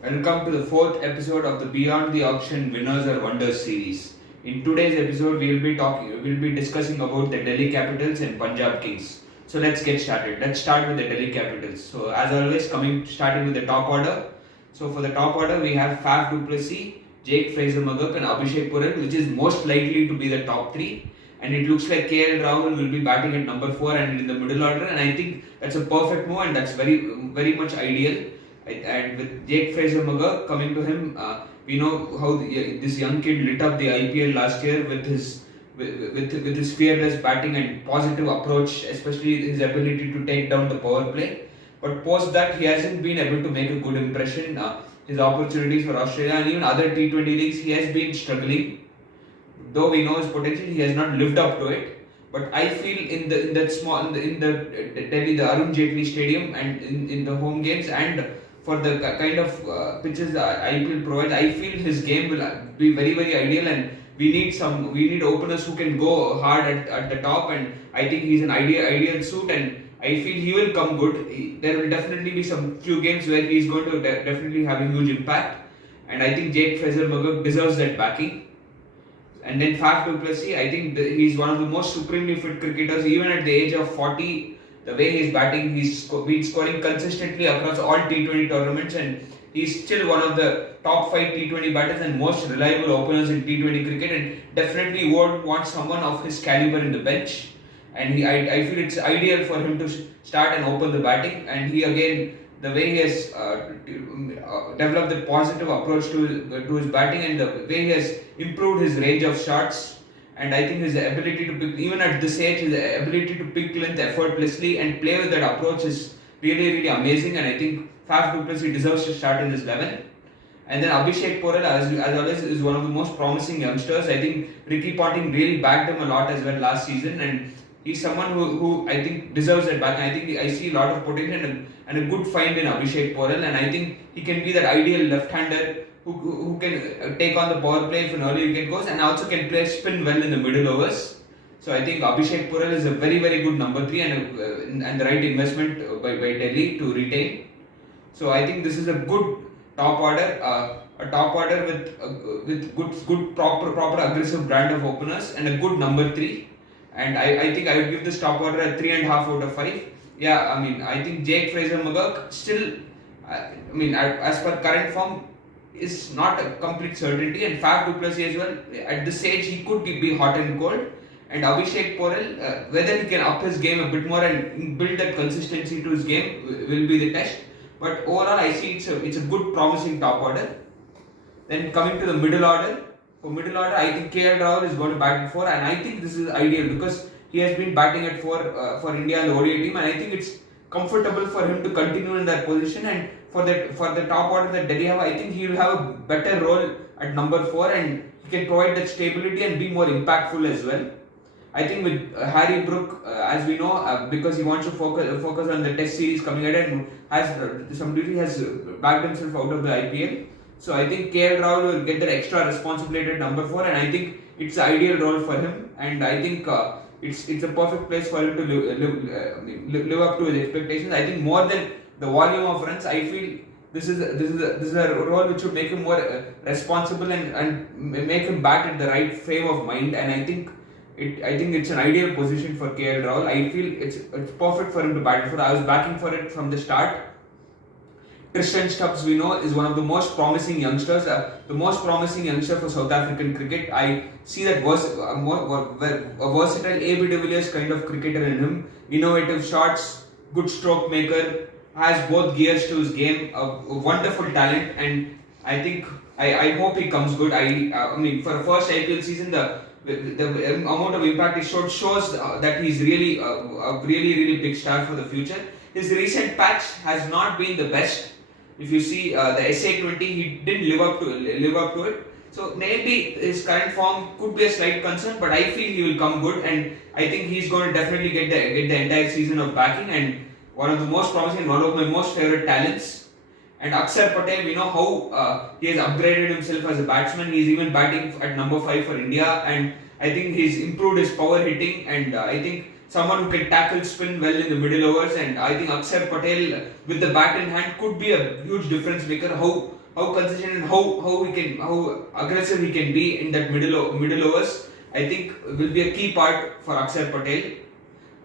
Welcome to the fourth episode of the Beyond the Auction Winners or Wonders series. In today's episode, we'll be discussing about the Delhi Capitals and Punjab Kings. So let's get started. Let's start with the Delhi Capitals. So as always, starting with the top order. So for the top order, we have Faf du Plessis, Jake Fraser-Maguk, and Abhishek Purel, which is most likely to be the top three. And it looks like KL Rahul will be batting at number 4 and in the middle order. And I think that's a perfect move, and that's very much ideal. And with Jake Fraser-Maguk coming to him, we know how this young kid lit up the IPL last year with his fearless batting and positive approach, especially his ability to take down the power play. But post that, he hasn't been able to make a good impression. His opportunities for Australia and even other T20 leagues, he has been struggling. Though we know his potential, he has not lived up to it. But I feel in the Delhi, the Arun Jaitley Stadium, and in the home games, and for the kind of pitches the IPL provides, I feel his game will be very ideal, and we need openers who can go hard at the top, and I think he's an ideal suit, and I feel he will come good. There will definitely be some few games where he's going to definitely have a huge impact, and I think Jake Fraser-Maguk deserves that backing. And then Faf du Plessis, I think he's one of the most supremely fit cricketers, even at the age of 40. The way he's batting, he's been scoring consistently across all T20 tournaments, and he's still one of the top 5 T20 batters and most reliable openers in T20 cricket, and definitely would want someone of his caliber in the bench. And I feel it's ideal for him to start and open the batting. And he again, the way he has developed the positive approach to his batting, and the way he has improved his range of shots, and I think his ability to pick, even at this age, his ability to pick length effortlessly and play with that approach is really amazing. And I think Faf du Plessis deserves to start in this 11. And then Abhishek Purel, as always, is one of the most promising youngsters. I think Ricky Ponting really backed him a lot as well last season, and he's someone who I think deserves that back. I think I see a lot of potential and a good find in Abhishek Purel, and I think he can be that ideal left-hander who can take on the power play if an early wicket goes, and also can play spin well in the middle overs. So I think Abhishek Purel is a very good number 3 and the right investment by Delhi to retain. So I think this is a good top order, a top order with good proper aggressive brand of openers and a good number 3. And I think I would give this top order a 3.5 out of 5. Yeah, I mean, I think Jake Fraser-Maguk still, as per current form, is not a complete certainty, and Faf du Plessis as well. At this stage, he could be hot and cold. And Abhishek Purel, whether he can up his game a bit more and build that consistency to his game will be the test. But overall, I see it's a good, promising top order. Then coming to the middle order. For middle order, I think KL Rahul is going to bat at 4, and I think this is ideal because he has been batting at 4 for India and the ODI team, and I think it's comfortable for him to continue in that position. And for the top order that Delhi have, I think he will have a better role at number 4, and he can provide that stability and be more impactful as well. I think with Harry Brook, as we know, because he wants to focus on the Test series coming ahead, and has backed himself out of the IPL. So I think KL Rahul will get that extra responsibility at number 4, and I think it's the ideal role for him. And I think it's a perfect place for him to live up to his expectations. I think more than the volume of runs, I feel this is a role which would make him more responsible and make him bat at the right frame of mind. And I think it's an ideal position for KL Rahul. I feel it's perfect for him to bat for. I was backing for it from the start. Tristan Stubbs, we know, is one of the most promising youngsters, the most promising youngster for South African cricket. I see that a versatile AB de Villiers kind of cricketer in him. Innovative shots, good stroke maker, has both gears to his game, a wonderful talent, and I think I hope he comes good. I mean, for the first IPL season, the amount of impact he showed shows that he's really a really big star for the future. His recent patch has not been the best. If you see the SA20, he didn't live up to it. So maybe his current form could be a slight concern, but I feel he will come good, and I think he's going to definitely get the entire season of backing, and one of the most promising, one of my most favorite talents. And Akshar Patel, we know how he has upgraded himself as a batsman. He's even batting at number 5 for India, and I think he's improved his power hitting, and I think someone who can tackle spin well in the middle overs, and I think Akshar Patel with the bat in hand could be a huge difference maker. How how consistent and how aggressive he can be in that middle overs, I think will be a key part for Akshar Patel.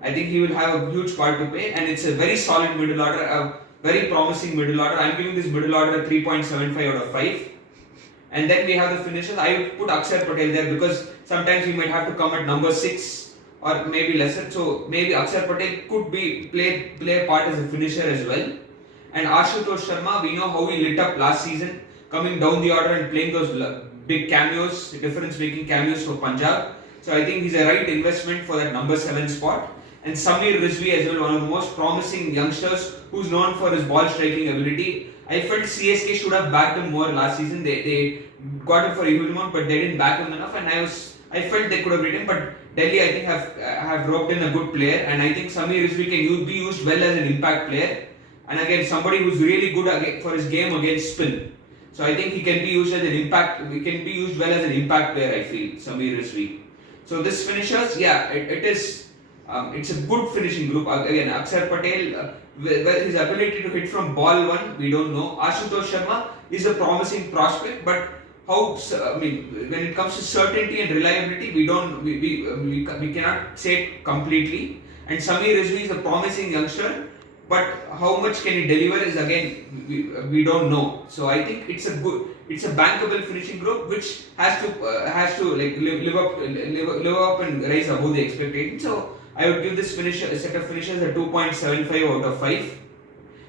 I think he will have a huge part to play, and it's a very solid middle order, a very promising middle order. I'm giving this middle order a 3.75 out of 5. And then we have the finishers. I would put Akshar Patel there because sometimes he might have to come at number 6 or maybe lesser. So maybe Akshar Patel could play a part as a finisher as well. And Ashutosh Sharma, we know how he lit up last season, coming down the order and playing those big cameos, difference-making cameos for Punjab. So I think he's a right investment for that number 7 spot. And Samir Rizvi as well, one of the most promising youngsters who's known for his ball striking ability. I felt CSK should have backed him more last season. They got him for a huge amount, but they didn't back him enough. And I felt they could have beaten him, but Delhi I think have roped in a good player. And I think Samir Rizvi can be used well as an impact player. And again, somebody who's really good for his game against spin. So I think he can be used as an impact. He can be used well as an impact player. I feel Samir Rizvi. So this finishers, yeah, it is. It's a good finishing group. Again, Akshar Patel, his ability to hit from ball 1, we don't know. Ashutosh Sharma is a promising prospect, but when it comes to certainty and reliability, we cannot say it completely. And Samir Rizvi is a promising youngster, but how much can he deliver is again we don't know. So I think it's a bankable finishing group which has to like live up and rise above the expectation. So I would give this set of finishers a 2.75 out of 5.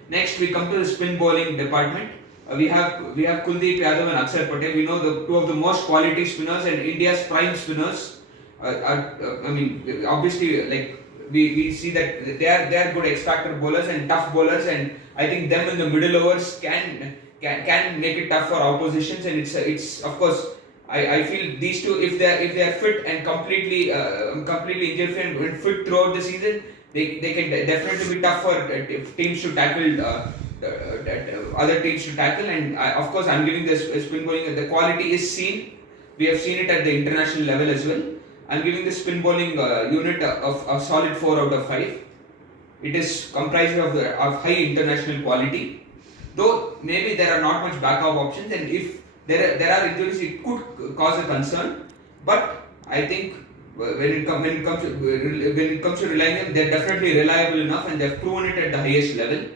Next, we come to the spin bowling department. We have Kuldeep Yadav and Akshar Patel. We know the two of the most quality spinners and India's prime spinners. Obviously, like we see that they are good X-factor bowlers and tough bowlers, and I think them in the middle overs can make it tough for oppositions. And it's of course. I feel these two, if they are fit and completely injury free and fit throughout the season, they can definitely be tough for teams to tackle. Other teams to tackle, and of course I'm giving this spin bowling. The quality is seen. We have seen it at the international level as well. I'm giving the spin bowling unit of a solid 4 out of 5. It is comprised of high international quality. Though maybe there are not much backup options, and if there are injuries, it could cause a concern. But I think when it comes to relying on them, they're definitely reliable enough, and they've proven it at the highest level.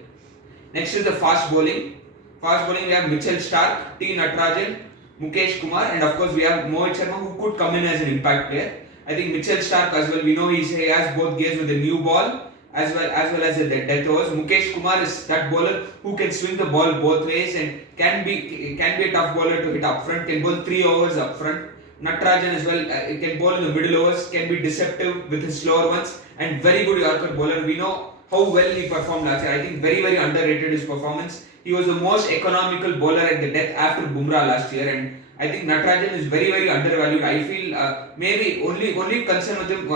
Next is the fast bowling. Fast bowling, we have Mitchell Starc, T. Natarajan, Mukesh Kumar, and of course we have Mohit Sharma, who could come in as an impact player. I think Mitchell Starc as well. We know he has both gears with the new ball as well as the death overs. Mukesh Kumar is that bowler who can swing the ball both ways and can be a tough bowler to hit up front. Can bowl 3 overs up front. Natarajan as well can bowl in the middle overs. Can be deceptive with his slower ones and very good Yorker bowler. We know how well he performed last year. I think very underrated his performance. He was the most economical bowler at the death after Bumrah last year, and I think Natarajan is very undervalued. I feel maybe only concern with him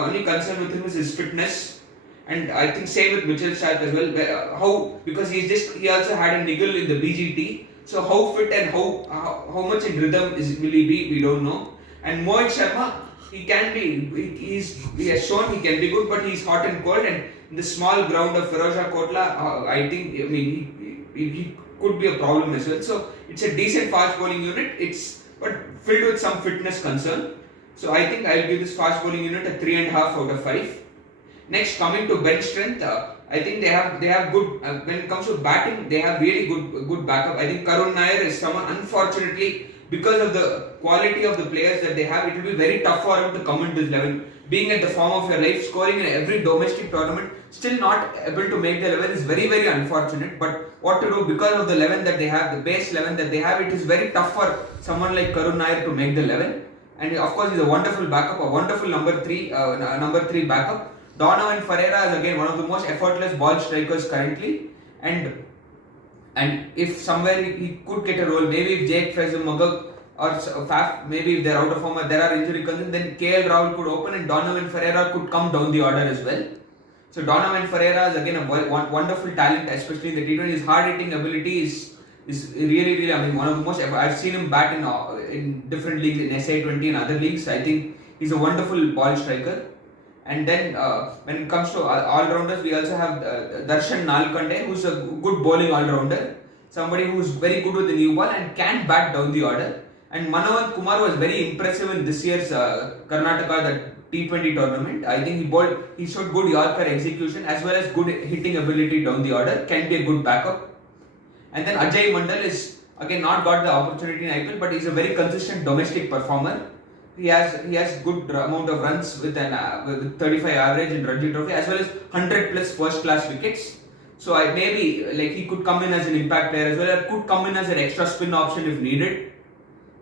is his fitness, and I think same with Mitchell Starc as well. Because he also had a niggle in the BGT. So how fit and how much in rhythm will he be? We don't know. And Mohit Sharma, he has shown he can be good, but he's hot and cold. And in the small ground of Firozshah Kotla, I think he could be a problem as well. So it's a decent fast bowling unit. But filled with some fitness concern. So I think I'll give this fast bowling unit a 3.5 out of 5. Next, coming to bench strength, I think they have good. When it comes to batting, they have really good backup. I think Karun Nair is someone, unfortunately, because of the quality of the players that they have, it will be very tough for him to come into this level. Being at the form of your life, scoring in every domestic tournament, still not able to make the 11 is very unfortunate. But what to do, because of the 11 that they have, the base 11 that they have, it is very tough for someone like Karun Nair to make the 11. And of course, he's a wonderful backup, a wonderful number 3 backup. Donovan Ferreira is again one of the most effortless ball strikers currently, and if somewhere he could get a role, maybe if Jake Fezumagag or Faf, maybe if they're out of form or there are injury concerns, then KL Rahul could open and Donovan Ferreira could come down the order as well. So Donovan Ferreira is again a wonderful talent, especially in the T20. His hard hitting ability is really one of the most. I've seen him bat in different leagues, in SA20 and other leagues. I think he's a wonderful ball striker. And then when it comes to all-rounders, we also have Darshan Nalkande, who's a good bowling all-rounder. somebody who's very good with the new ball and can bat down the order. And Manohar Kumar was very impressive in this year's Karnataka the T20 tournament. I think he showed good Yorker execution as well as good hitting ability down the order. Can be a good backup. And then Ajay Mandal is again not got the opportunity in IPL, but he's a very consistent domestic performer. He has good amount of runs with 35 average in Ranji Trophy as well as 100 plus first class wickets. So maybe like he could come in as an impact player as well, or could come in as an extra spin option if needed.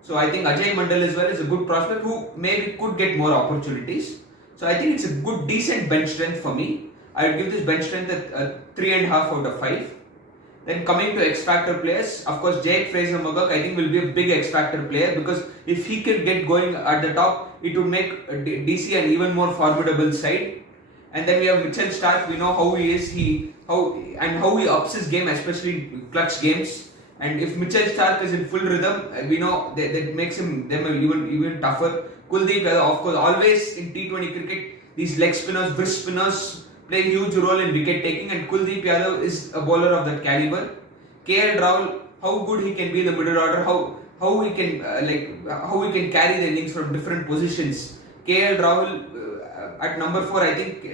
So I think Ajay Mandal as well is a good prospect who maybe could get more opportunities. So I think it's a good decent bench strength for me. I would give this bench strength a 3.5 out of 5. Then coming to X Factor players, of course Jake Fraser-Magog I think will be a big X Factor player, because if he can get going at the top, it would make DC an even more formidable side. And then we have Mitchell Starc. We know how he is, how he ups his game, especially in clutch games. And if Mitchell Starc is in full rhythm, we know that makes them even tougher. Kuldeep Yadav, of course, always in T20 cricket, these leg spinners, wrist spinners play a huge role in wicket taking, and Kuldeep Yadav is a bowler of that caliber. KL Rahul, how good he can be in the middle order, how he can carry the innings from different positions. KL Rahul at number 4, I think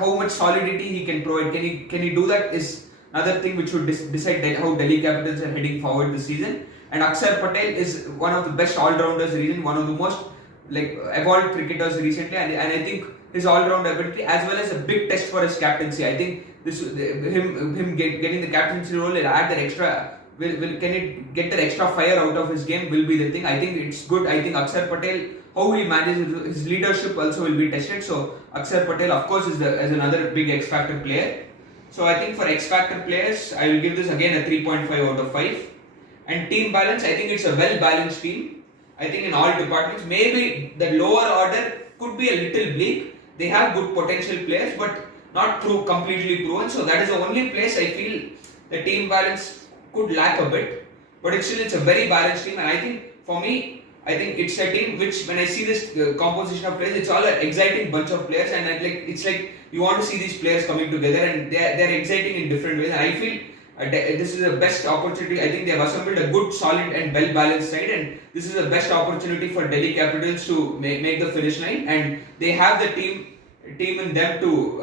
how much solidity he can provide. Can he do that is another thing which would decide how Delhi Capitals are heading forward this season. And Akshar Patel is one of the best all-rounders recently, one of the most evolved cricketers recently, and I think his all-round ability as well as a big test for his captaincy. I think him getting the captaincy role will add that extra. Can it get that extra fire out of his game will be the thing. I think it's good. I think Akshar Patel, how he manages his leadership also will be tested. So Akshar Patel of course is another big X Factor player. So I think for X Factor players, I will give this again a 3.5 out of 5. And team balance, I think it's a well-balanced team. I think in all departments, maybe the lower order could be a little bleak. They have good potential players, but not completely proven. So that is the only place I feel the team balance could lack a bit. But it's a very balanced team, and I think for me, I think it's a team which, when I see this composition of players, it's all an exciting bunch of players, and it's like you want to see these players coming together, and they're exciting in different ways. And I feel this is the best opportunity. I think they have assembled a good, solid, and well-balanced side, and this is the best opportunity for Delhi Capitals to make the finish line, and they have the team in them to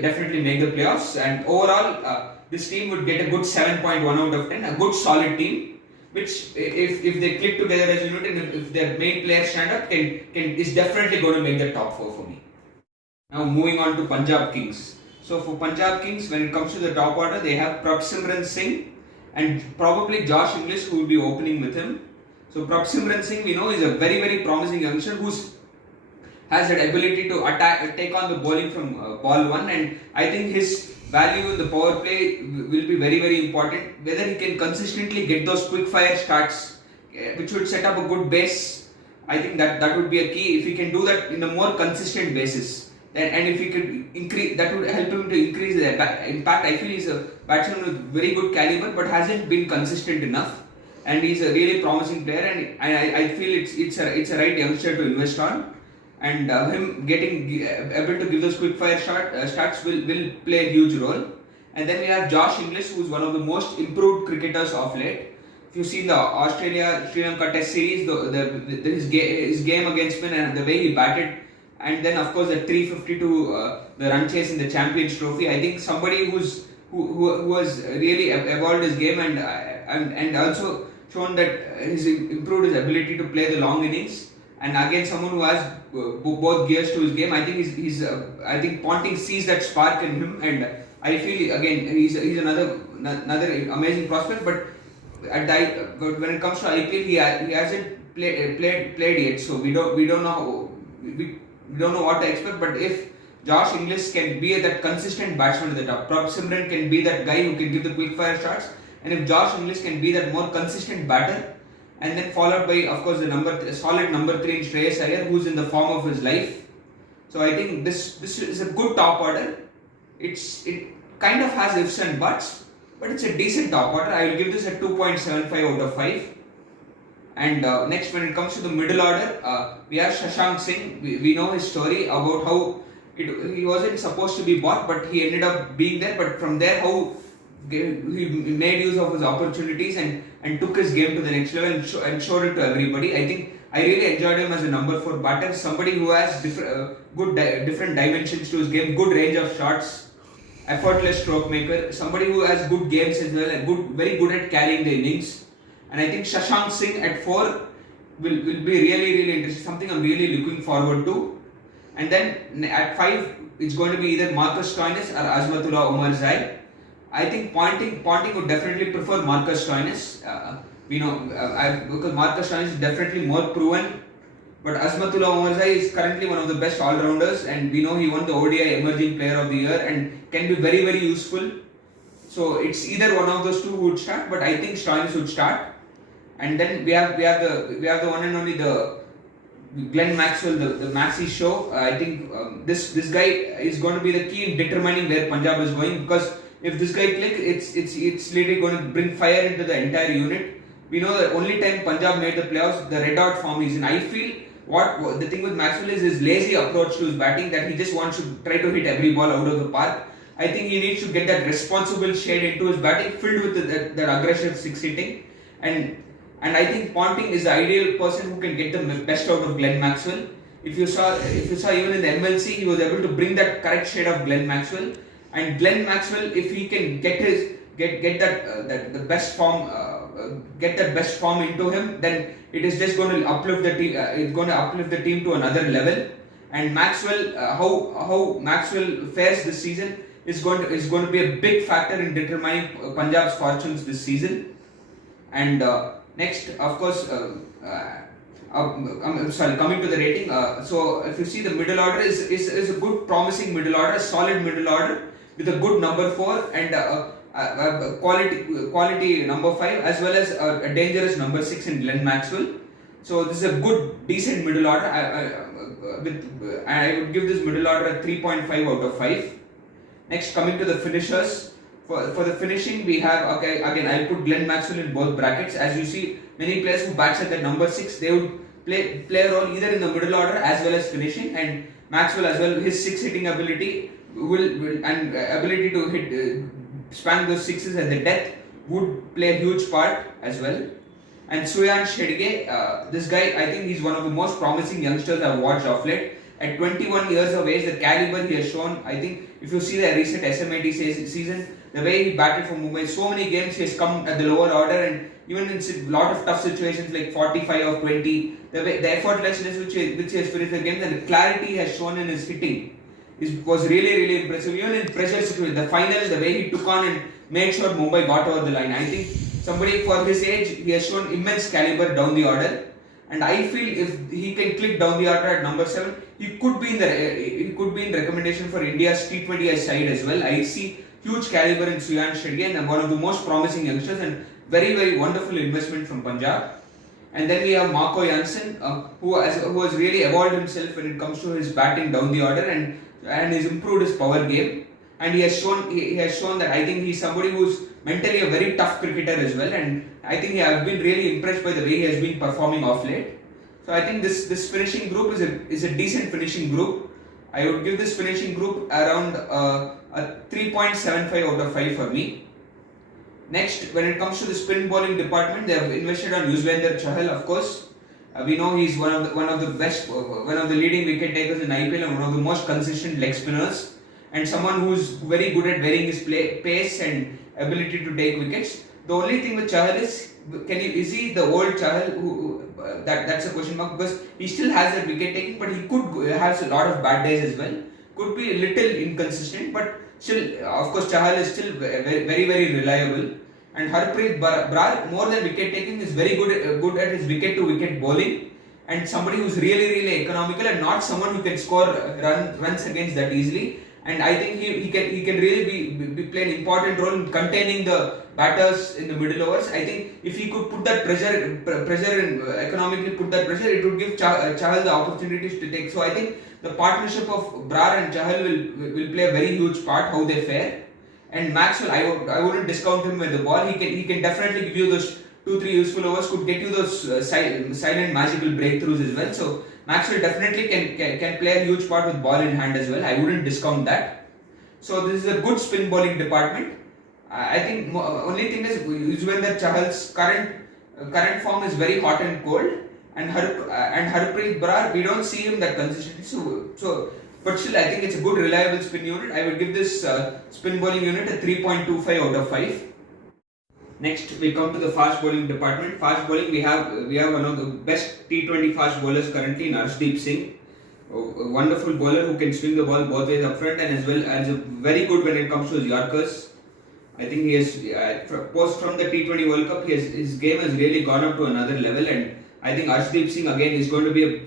definitely make the playoffs. And overall, this team would get a good 7.1 out of 10, a good solid team, which if they click together as a unit and if their main players stand up, is definitely going to make the top 4 for me. Now moving on to Punjab Kings. So for Punjab Kings, when it comes to the top order, they have Prabhsimran Singh and probably Josh Inglis, who will be opening with him. So Prabhsimran Singh, we know, is a very, very promising youngster who has that ability to take on the bowling from ball 1, and I think his value in the power play will be very, very important. Whether he can consistently get those quick fire starts, which would set up a good base, I think that would be a key. If he can do that in a more consistent basis, and if he could increase, that would help him to increase the impact. I feel he's a batsman with very good caliber, but hasn't been consistent enough, and he's a really promising player, and I feel it's a right youngster to invest on. And him getting able to give those quick fire starts will play a huge role. And then we have Josh Inglis, who is one of the most improved cricketers of late. If you see the Australia-Sri Lanka Test series, his game against spin and the way he batted, and then of course the 352 the run chase in the Champions Trophy, I think somebody who has really evolved his game and also shown that he's improved his ability to play the long innings. And again, someone who has both gears to his game. I think I think Ponting sees that spark in him, and I feel again he's another amazing prospect. But when it comes to IPL, he hasn't played yet, so we don't know what to expect. But if Josh Inglis can be that consistent batsman at the top, Prabhsimran can be that guy who can give the quick fire shots, and if Josh Inglis can be that more consistent batter, and then followed by, of course, the solid number 3 in Shreyas Iyer, who's in the form of his life. So I think this is a good top order. It kind of has ifs and buts, but it's a decent top order. I will give this a 2.75 out of 5. And next, when it comes to the middle order, we have Shashank Singh. We know his story about how he wasn't supposed to be bought, but he ended up being there. But from there, how he made use of his opportunities and took his game to the next level and showed it to everybody. I think I really enjoyed him as a number 4 batter, somebody who has different dimensions to his game, good range of shots, effortless stroke maker, somebody who has good games as well and very good at carrying the innings. And I think Shashank Singh at 4 will be really interesting, something I'm really looking forward to. And then at 5 it's going to be either Marcus Stoinis or Azmatullah Omarzai. I think Ponting would definitely prefer Marcus Stoinis. Because Marcus Stoinis is definitely more proven. But Azmatullah Omarzai is currently one of the best all-rounders, and we know he won the ODI Emerging Player of the Year and can be very useful. So it's either one of those two who would start, but I think Stoinis would start. And then we have the one and only the Glenn Maxwell, the Maxi show. I think this guy is going to be the key in determining where Punjab is going, because if this guy clicks, it's literally going to bring fire into the entire unit. We know that only time Punjab made the playoffs, the red hot form is in. I feel what the thing with Maxwell is his lazy approach to his batting, that he just wants to try to hit every ball out of the park. I think he needs to get that responsible shade into his batting, filled with that aggressive six hitting, and I think Ponting is the ideal person who can get the best out of Glenn Maxwell. If you saw even in the MLC, he was able to bring that correct shade of Glenn Maxwell. And Glenn Maxwell, if he can get the best form, get that best form into him, then it is just going to uplift the team. It's going to uplift the team to another level. And Maxwell, how Maxwell fares this season is going to be a big factor in determining Punjab's fortunes this season. And next, of course, coming to the rating. So if you see, the middle order is a good, promising middle order, a solid middle order with a good number 4 and a quality number 5, as well as a dangerous number 6 in Glenn Maxwell. So this is a good, decent middle order. I would give this middle order a 3.5 out of 5. Next, coming to the finishers. For the finishing, we have, again, I'll put Glenn Maxwell in both brackets. As you see, many players who bats at the number 6, they would play a role either in the middle order as well as finishing. And Maxwell as well, his 6 hitting ability and ability to hit, span those sixes at the death would play a huge part as well. And Suyan Shedge, this guy, I think he's one of the most promising youngsters I've watched of late. At 21 years of age, the caliber he has shown, I think if you see the recent SMAT season, the way he batted for Mumbai, so many games he has come at the lower order, and even in a lot of tough situations like 45 or 20, the effortlessness which he has finished the games and the clarity he has shown in his hitting was really impressive. Even in pressure situations, the final, the way he took on and made sure Mumbai got over the line. I think somebody for his age, he has shown immense caliber down the order. And I feel if he can click down the order at number 7, he could be in recommendation for India's T20I side as well. I see huge caliber in Suyan Shedge, and one of the most promising youngsters, and very wonderful investment from Punjab. And then we have Marco Jansen, who has really evolved himself when it comes to his batting down the order and has improved his power game. And he has shown that I think he's somebody who's mentally a very tough cricketer as well, and I think I've been really impressed by the way he has been performing off late. So I think this finishing group is a decent finishing group. I would give this finishing group around a 3.75 out of 5 for me. Next, when it comes to the spin bowling department, they have invested on Yuzvendra Chahal, of course. We know he's one of the leading wicket takers in IPL and one of the most consistent leg spinners, and someone who's very good at varying his pace and ability to take wickets. The only thing with Chahal is he the old Chahal that's a question mark, because he still has that wicket taking, but he could have a lot of bad days as well. Could be a little inconsistent, but still, of course, Chahal is still very reliable. And Harpreet Brar, more than wicket taking, is very good at his wicket to wicket bowling, and somebody who's really economical and not someone who can score runs against that easily. And I think he can really be play an important role in containing the batters in the middle overs. I think if he could put that pressure and economically put that pressure, it would give Chahal the opportunities to take. So I think the partnership of Brar and Chahal will play a very huge part how they fare. And Maxwell, I wouldn't discount him with the ball. He can definitely give you those 2-3 useful overs. Could get you those silent magical breakthroughs as well. So Maxwell definitely can play a huge part with ball in hand as well. I wouldn't discount that. So this is a good spin bowling department. I think only thing is Yuzvendra Chahal's current form is very hot and cold, and Harpreet Brar, we don't see him that consistently. But still, I think it's a good reliable spin unit. I would give this spin bowling unit a 3.25 out of 5. Next, we come to the fast bowling department. Fast bowling, we have one of the best T20 fast bowlers currently in Arshdeep Singh. A wonderful bowler who can swing the ball both ways up front, and as well as very good when it comes to his Yorkers. I think he has from the T20 World Cup, his game has really gone up to another level, and I think Arshdeep Singh again is going to be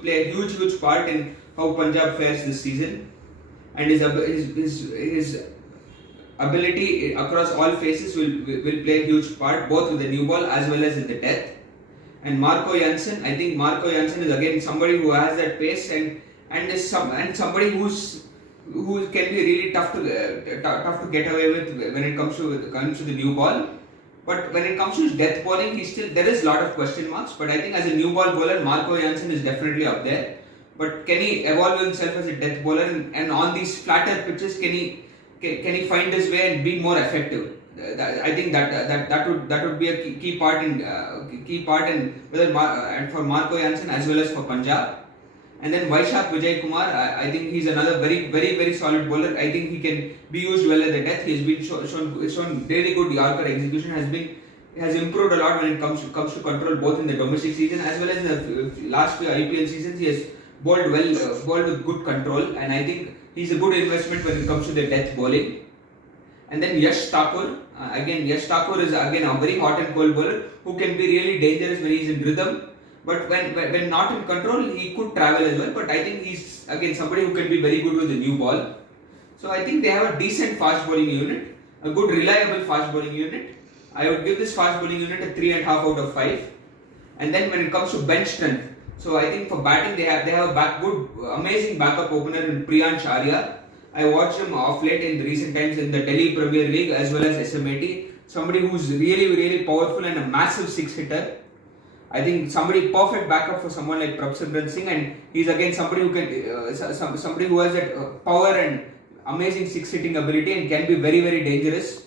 play a huge part in how Punjab fares this season, and his ability across all phases will play a huge part both with the new ball as well as in the death. And Marco Jansen, I think Marco Jansen is again somebody who has that pace and somebody who can be really tough to get away with when it comes to the new ball. But when it comes to his death bowling, there is a lot of question marks. But I think as a new ball bowler, Marco Jansen is definitely up there. But can he evolve himself as a death bowler, and on these flatter pitches, can he find his way and be more effective? I think that would be a key part in whether and for Marco Jansen as well as for Punjab. And then Vaishak Vijay Kumar, I think he's another very solid bowler. I think he can be used well at the death. He has been shown really good Yorker execution. Has improved a lot when it comes to control, both in the domestic season as well as in the last few IPL seasons. He has bowled with good control, and I think he's a good investment when it comes to the death bowling. And then Yash Thakur, Yash Thakur is again a very hot and cold bowler who can be really dangerous when he's in rhythm. But when not in control, he could travel as well. But I think he's again somebody who can be very good with the new ball. So I think they have a decent fast bowling unit, a good reliable fast bowling unit. I would give this fast bowling unit a 3.5 out of 5. And then when it comes to bench strength, so I think for batting they have a amazing backup opener in Priyansh Arya. I watched him off late in the recent times in the Delhi Premier League as well as SMAT. Somebody who's really powerful and a massive six hitter. I think somebody perfect backup for someone like Prabhsimran Singh, and he's again somebody who can somebody who has that power and amazing six hitting ability and can be very dangerous.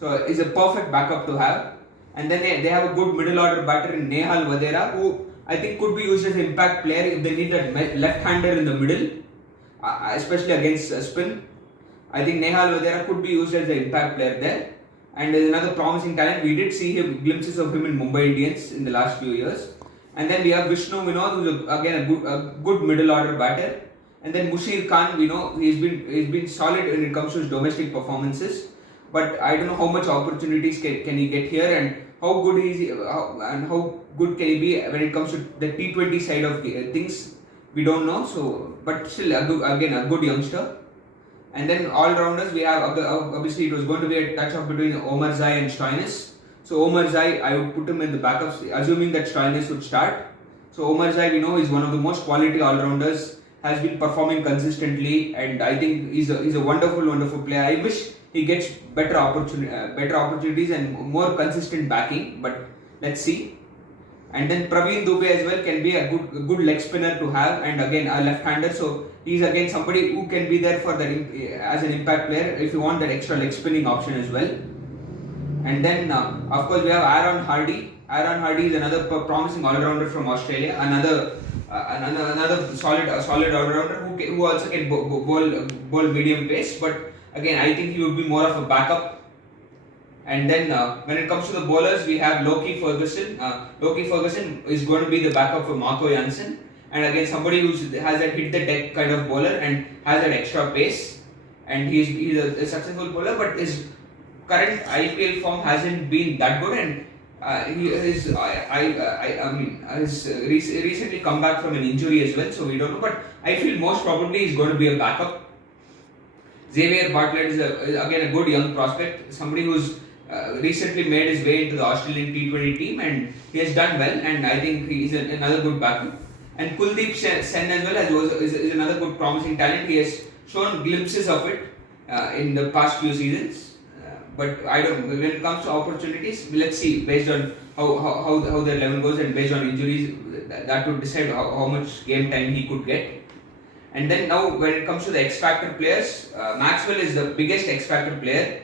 So he's a perfect backup to have. And then they have a good middle order batter in Nehal Vadera, who I think could be used as an impact player if they need that left-hander in the middle, especially against spin. I think Nehal Vadera could be used as an impact player there. And there's another promising talent. We did see glimpses of him in Mumbai Indians in the last few years. And then we have Vishnu Vinod, who's again a good middle order batter. And then Mushir Khan, we know he's been solid when it comes to his domestic performances. But I don't know how much opportunities can he get here, and how good is he, how good can he be when it comes to the T20 side of things. We don't know. So, but still a good youngster. And then all-rounders, we have, obviously it was going to be a touch-up between Omar Zai and Stoinis. So Omar Zai, I would put him in the backups, assuming that Stoinis would start. So Omar Zai, we know, is one of the most quality all-rounders, has been performing consistently, and I think he's a wonderful player. I wish he gets better opportunities and more consistent backing, but let's see. And then Praveen Dubey as well can be a good leg spinner to have, and again a left-hander. So he's again somebody who can be there for that as an impact player if you want that extra leg spinning option as well. And then of course we have Aaron Hardy. Aaron Hardy is another promising all-rounder from Australia. Another solid all-rounder who also can bowl medium pace. But again, I think he would be more of a backup. And then when it comes to the bowlers, we have Loki Ferguson. Loki Ferguson is going to be the backup for Marco Jansen. And again, somebody who has that hit the deck kind of bowler and has that extra pace. And he's a successful bowler, but his current IPL form hasn't been that good. And he has recently come back from an injury as well. So we don't know. But I feel most probably he's going to be a backup. Xavier Bartlett is again a good young prospect. Somebody who's recently made his way into the Australian T20 team, and he has done well, and I think he is another good backup. And Kuldeep Sen as well is another good promising talent. He has shown glimpses of it in the past few seasons, but when it comes to opportunities, let's see based on how their level goes, and based on injuries, that would decide how much game time he could get. And then now when it comes to the X Factor players, Maxwell is the biggest X Factor player.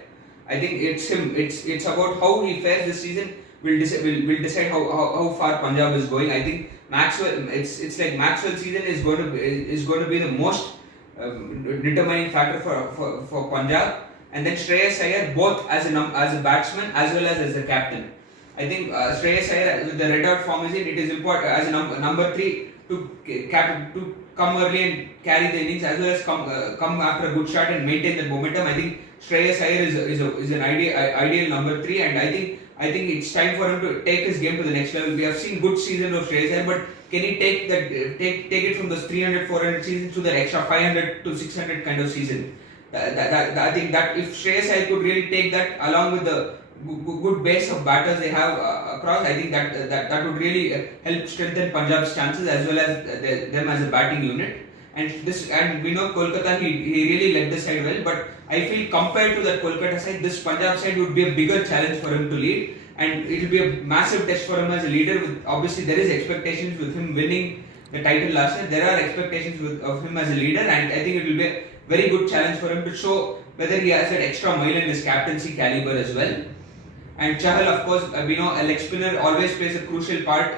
I think it's him. It's about how he fares this season will decide how far Punjab is going. I think Maxwell. It's like Maxwell's season is going to be the most determining factor for Punjab, and then Shreyas Iyer both as a batsman as well as a captain. I think Shreyas Iyer with the red hot form it is important as a number 3 to come early and carry the innings as well as come after a good shot and maintain the momentum. I think Shreyas Iyer is an ideal number 3, and I think it's time for him to take his game to the next level. We have seen good season of Shreyas Iyer, but can he take it from those 300-400 seasons to the extra 500 to 600 kind of season? I think that if Shreyas Iyer could really take that along with the good base of batters they have across, I think that would really help strengthen Punjab's chances as well as them as a batting unit. And we know Kolkata, he really led the side well, but I feel compared to that Kolkata side, this Punjab side would be a bigger challenge for him to lead, and it will be a massive test for him as a leader. Obviously, there is expectations with him winning the title last year. There are expectations of him as a leader, and I think it will be a very good challenge for him to show whether he has that extra mile in his captaincy caliber as well. And Chahal, of course, we know a leg spinner always plays a crucial part.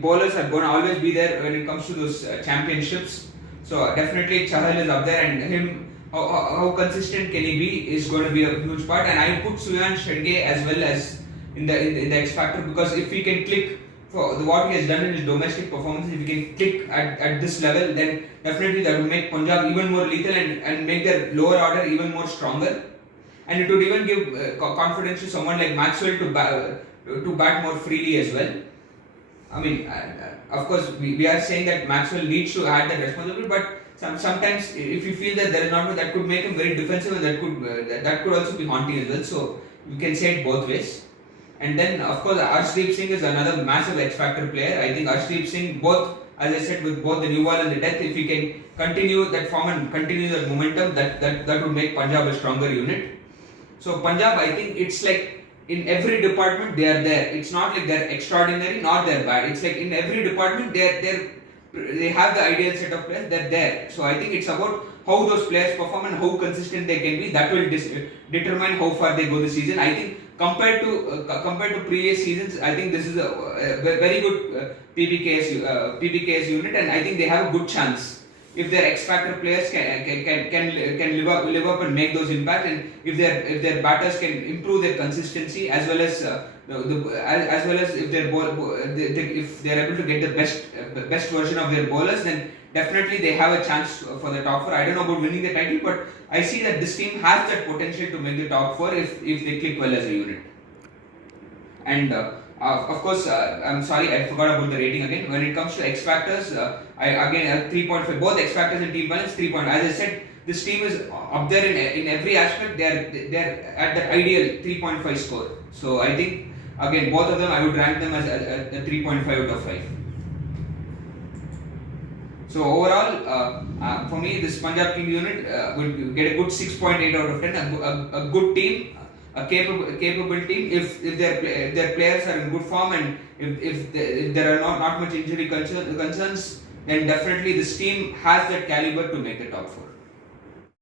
Bowlers are going to always be there when it comes to those championships. So definitely Chahal is up there, and him how consistent can he be is going to be a huge part. And I put Suyan Shedge as well as in the X Factor, because if he can click for what he has done in his domestic performance, if he can click at this level, then definitely that will make Punjab even more lethal and make their lower order even more stronger. And it would even give confidence to someone like Maxwell to bat more freely as well. I mean, of course, we are saying that Maxwell needs to add that responsibility, but sometimes if you feel that there is not much, that could make him very defensive, and that could also be haunting as well. So you can say it both ways. And then, of course, Arshdeep Singh is another massive X Factor player. I think Arshdeep Singh, both, as I said, with both the new ball and the death, if he can continue that form and continue that momentum, that would make Punjab a stronger unit. So Punjab, I think it's like in every department they are there. It's not like they're extraordinary nor they're bad. It's like in every department they have the ideal set of players. They're there. So I think it's about how those players perform and how consistent they can be. That will determine how far they go this season. I think compared to previous seasons, I think this is a very good PBKS unit, and I think they have a good chance. If their X Factor players can live up and make those impact, and if their batters can improve their consistency as well as if if they are able to get the best version of their bowlers, then definitely they have a chance for the top 4. I don't know about winning the title, but I see that this team has that potential to make the top 4 if they click well as a unit. And of course, I'm sorry, I forgot about the rating again. When it comes to X Factors, I 3.5. Both X Factors and team balance 3. As I said, this team is up there in every aspect. They're at the ideal 3.5 score. So I think again both of them I would rank them as a 3.5 out of 5. So overall, for me, this Punjab King unit will get a good 6.8 out of 10. A good team. A capable team if their players are in good form, and if there are not much injury concerns, then definitely this team has that caliber to make the top 4.